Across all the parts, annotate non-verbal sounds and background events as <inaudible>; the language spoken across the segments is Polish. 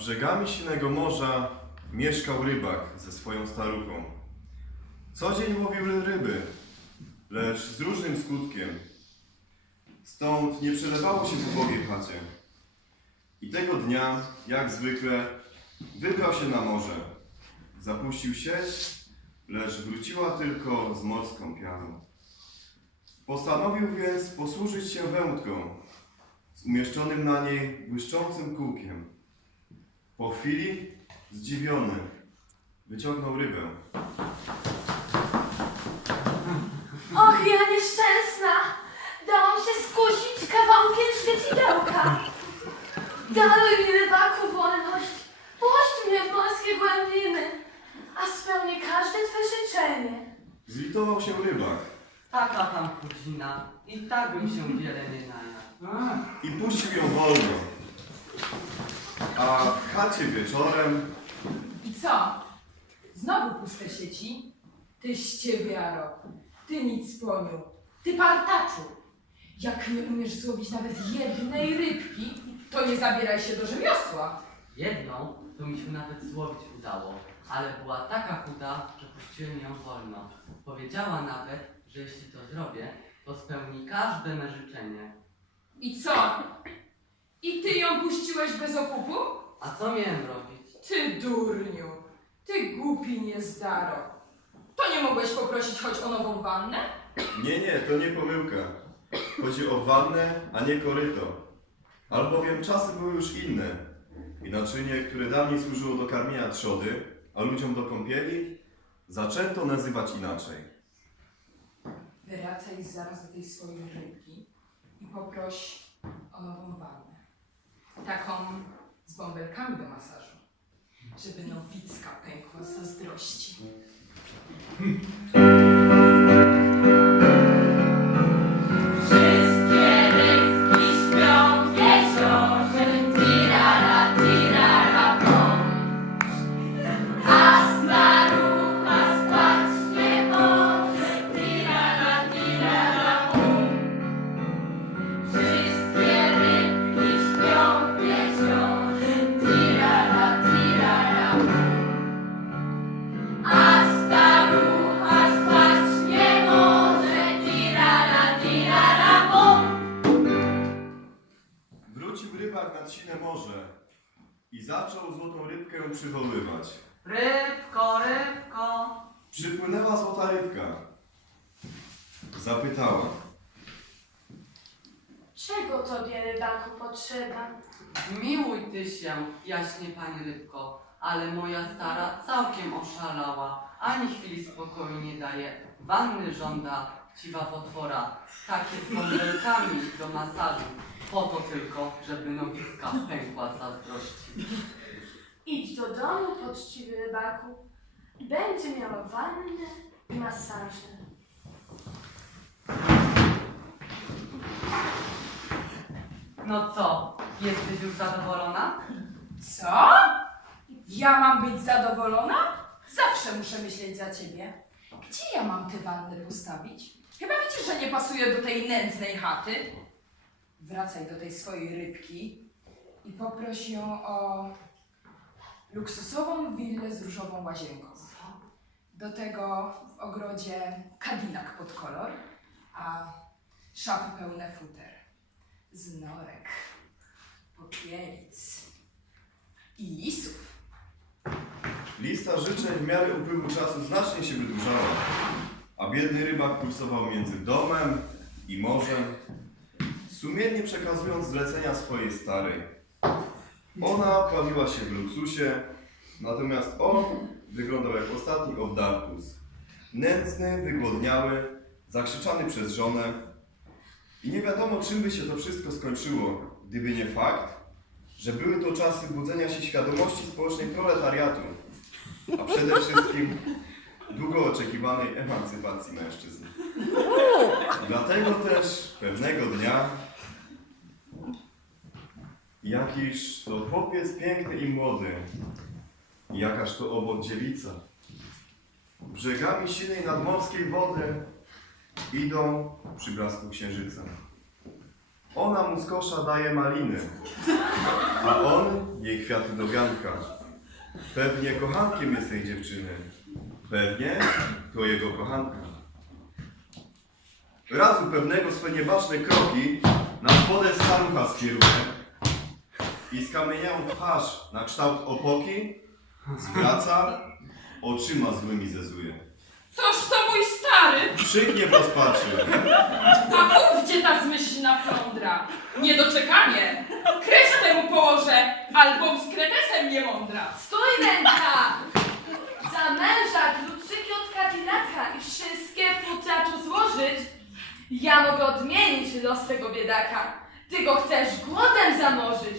brzegami sinego morza mieszkał rybak ze swoją staruchą. Co dzień łowił ryby, lecz z różnym skutkiem. Stąd nie przelewało się w ubogiej chacie. I tego dnia, jak zwykle, wybrał się na morze. Zapuścił sieć, lecz wróciła tylko z morską pianą. Postanowił więc posłużyć się wędką z umieszczonym na niej błyszczącym kółkiem. Po chwili, zdziwiony, wyciągnął rybę. Och, ja nieszczęsna! Dałam się skusić kawałkiem świecidełka. Daruj mi, rybaku, wolność. Puść mnie w morskie głębiny, a spełnię każde Twe życzenie. Zlitował się rybak Taka tam kucina. I tak bym się wiele nie najadł. i puścił ją wolno. A w chacie wieczorem I co? Znowu puste sieci? Tyś ciebie, Ty nic poniu. Ty partaczu. Jak nie umiesz złowić nawet jednej rybki, to nie zabieraj się do rzemiosła. Jedną to mi się nawet złowić udało, ale była taka chuda, że puściłem ją wolno. Powiedziała nawet, że jeśli to zrobię, to spełni każde me życzenie. I co? I ty ją puściłeś bez okupu? A co miałem robić? Ty durniu. Ty głupi niezdaro. To nie mogłeś poprosić choć o nową wannę? Nie, nie, to nie pomyłka. Chodzi o wannę, a nie koryto. Albowiem czasy były już inne. I naczynie, które dawniej służyło do karmienia trzody, a ludziom do kąpieli, zaczęto nazywać inaczej. Wracaj zaraz do tej swojej rybki i poproś o nową wannę. Taką z bąbelkami do masażu, żeby nowicka pękła z zazdrości. <laughs> morze i zaczął złotą rybkę przywoływać. Rybko, rybko! Przypłynęła złota rybka. Zapytała. Czego tobie, rybaku, potrzeba? Zmiłuj ty się, jaśnie pani rybko, ale moja stara całkiem oszalała. Ani chwili spokoju nie daje. Wanny żąda chciwa potwora, takie z bąbelkami do masażu. Po to tylko, żeby nowicka pękła z zazdrości. Idź do domu, poczciwy rybaku. Będzie miała wannę i masaże. No co, jesteś już zadowolona? Co? Ja mam być zadowolona? Zawsze muszę myśleć za ciebie. Gdzie ja mam tę wannę postawić? Chyba widzisz, że nie pasuje do tej nędznej chaty. Wracaj do tej swojej rybki i poproś ją o luksusową willę z różową łazienką. Do tego w ogrodzie kadinak pod kolor, a szafy pełne futer, z norek, popielic i lisów. Lista życzeń w miarę upływu czasu znacznie się wydłużała, a biedny rybak kursował między domem i morzem, sumiennie przekazując zlecenia swojej starej. Ona bawiła się w luksusie, natomiast on wyglądał jak ostatni obdartus. Nędzny, wygłodniały, zakrzyczany przez żonę, I nie wiadomo, czym by się to wszystko skończyło, gdyby nie fakt, że były to czasy budzenia się świadomości społecznej proletariatu, a przede wszystkim długo oczekiwanej emancypacji mężczyzn. Dlatego też pewnego dnia jakiż to chłopiec piękny i młody, jakaż to obok dziewica, brzegami silnej nadmorskiej wody idą przy blasku księżyca. Ona mu z kosza daje maliny, a on jej kwiaty do. Pewnie kochankiem jest tej dziewczyny. Pewnie to jego kochanka. Raz u pewnego swe niebaczne kroki na wodę starucha skieruje i skamieniałą twarz na kształt opoki zwraca, oczyma złymi zezuje. Toż to mój stary, Krzyknie w rozpaczy. a ówdzie ta zmyślna flądra. Niedoczekanie. Kres temu położę, album z kretesem niemądra. Stój ręka! Męża kluczyki od Cadillaca i wszystkie w futraczu złożyć, ja mogę odmienić los tego biedaka. Ty go chcesz głodem zamorzyć.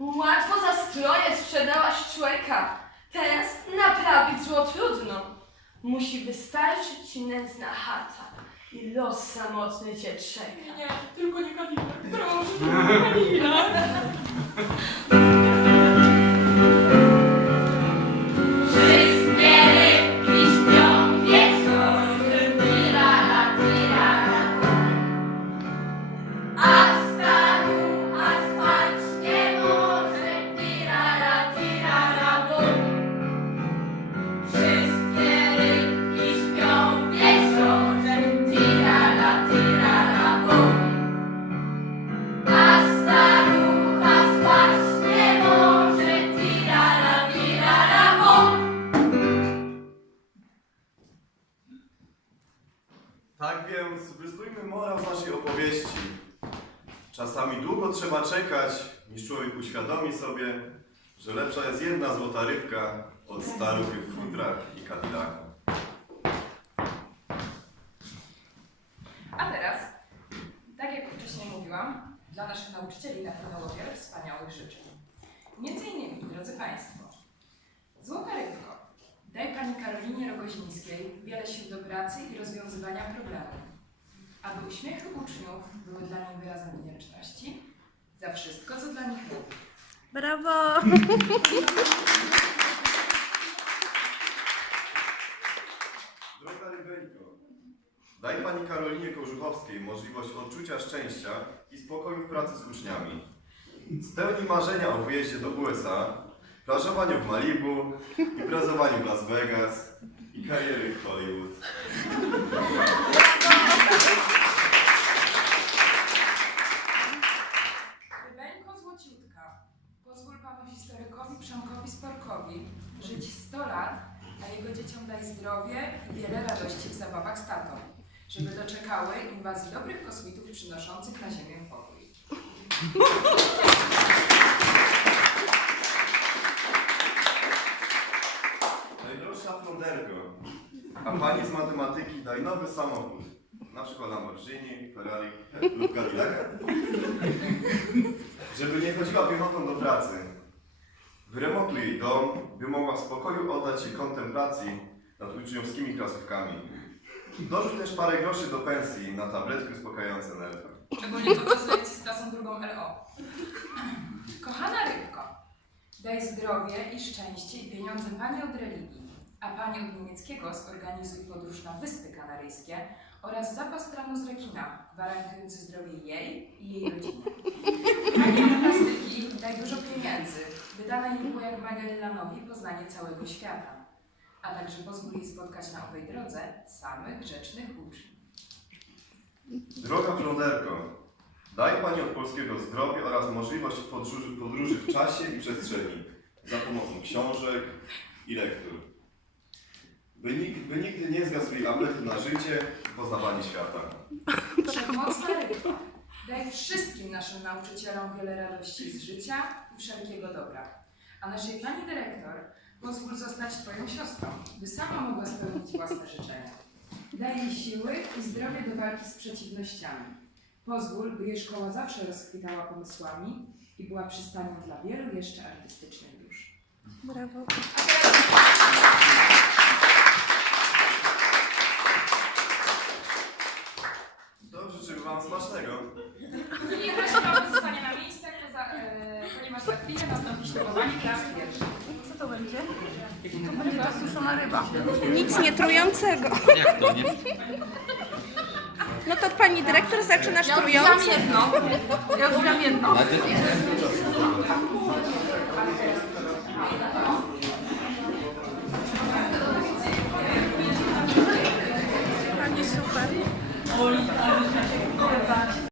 Łatwo za stroje sprzedałaś człowieka. Teraz naprawić zło trudno. Musi wystarczyć ci nędzna chata i los samotny cię czeka. Nie, tylko nie Cadillac, proszę, <laughs> Cadillac. Wszystkie Tak więc wyznujmy morał z naszej opowieści. Czasami długo trzeba czekać, niż człowiek uświadomi sobie, że lepsza jest jedna złota rybka od staruchy w futrach i kadilaku. A teraz, tak jak wcześniej mówiłam, dla naszych nauczycieli na pewno wspaniałych życzeń. Między innymi, drodzy Państwo, Złota Rybko, daj Pani Karolinie Rogozińskiej wiele sił do pracy i rozwiązywania problemów, aby uśmiechy uczniów były dla nich wyrazem wdzięczności za wszystko, co dla nich robi. Brawo! Droga Rybeńko, daj Pani Karolinie Kożuchowskiej możliwość odczucia szczęścia i spokoju w pracy z uczniami. Spełni marzenia o wyjeździe do USA, plażowaniu w Malibu, imprezowaniu w Las Vegas i kariery w Hollywood. Rybeńko Złociutka, pozwól Panu historykowi Przemkowi Sporkowi żyć 100 lat, a jego dzieciom daj zdrowie i wiele radości w zabawach z tatą, żeby doczekały inwazji dobrych kosmitów przynoszących na Ziemię pokój. A Pani z matematyki daj nowy samochód. Na przykład Lamborghini, Ferrari lub Cadillac. Żeby nie chodziła piechotą do pracy. Wyremontuj jej dom, by mogła w spokoju oddać się kontemplacji nad uczniowskimi klasówkami. Dorzuć też parę groszy do pensji na tabletki uspokajające nerwy. Szczególnie podczas lekcji z klasą drugą LO. Kochana rybko, daj zdrowie i szczęście i pieniądze Pani od religii, a Pani od niemieckiego zorganizuj podróż na Wyspy Kanaryjskie oraz zapas tranu z rekina, gwarantujący zdrowie jej i jej rodziny. Pani od plastyki daj dużo pieniędzy, by jej było jak Magellanowi poznanie całego świata, a także pozwól jej spotkać na owej drodze samych grzecznych uczniów. Droga flonderko, daj Pani od polskiego zdrowie oraz możliwość podróży, podróży w czasie i przestrzeni za pomocą książek i lektur. By, nig, by nigdy nie zgasł jej apetyt na życie i poznawanie świata. Wszechmocna rybko, daj wszystkim naszym nauczycielom wiele radości z życia i wszelkiego dobra. A naszej pani dyrektor pozwól zostać Twoją siostrą, by sama mogła spełnić własne życzenia. Daj jej siły i zdrowie do walki z przeciwnościami. Pozwól, by jej szkoła zawsze rozkwitała pomysłami i była przystanią dla wielu jeszcze artystycznych dusz. To Co to będzie? To będzie ta suszona ryba. Nic nie trującego. No to pani dyrektor zaczyna Ja już trując. wziąłam jedno. Ja już wziąłam jedno. Pani super.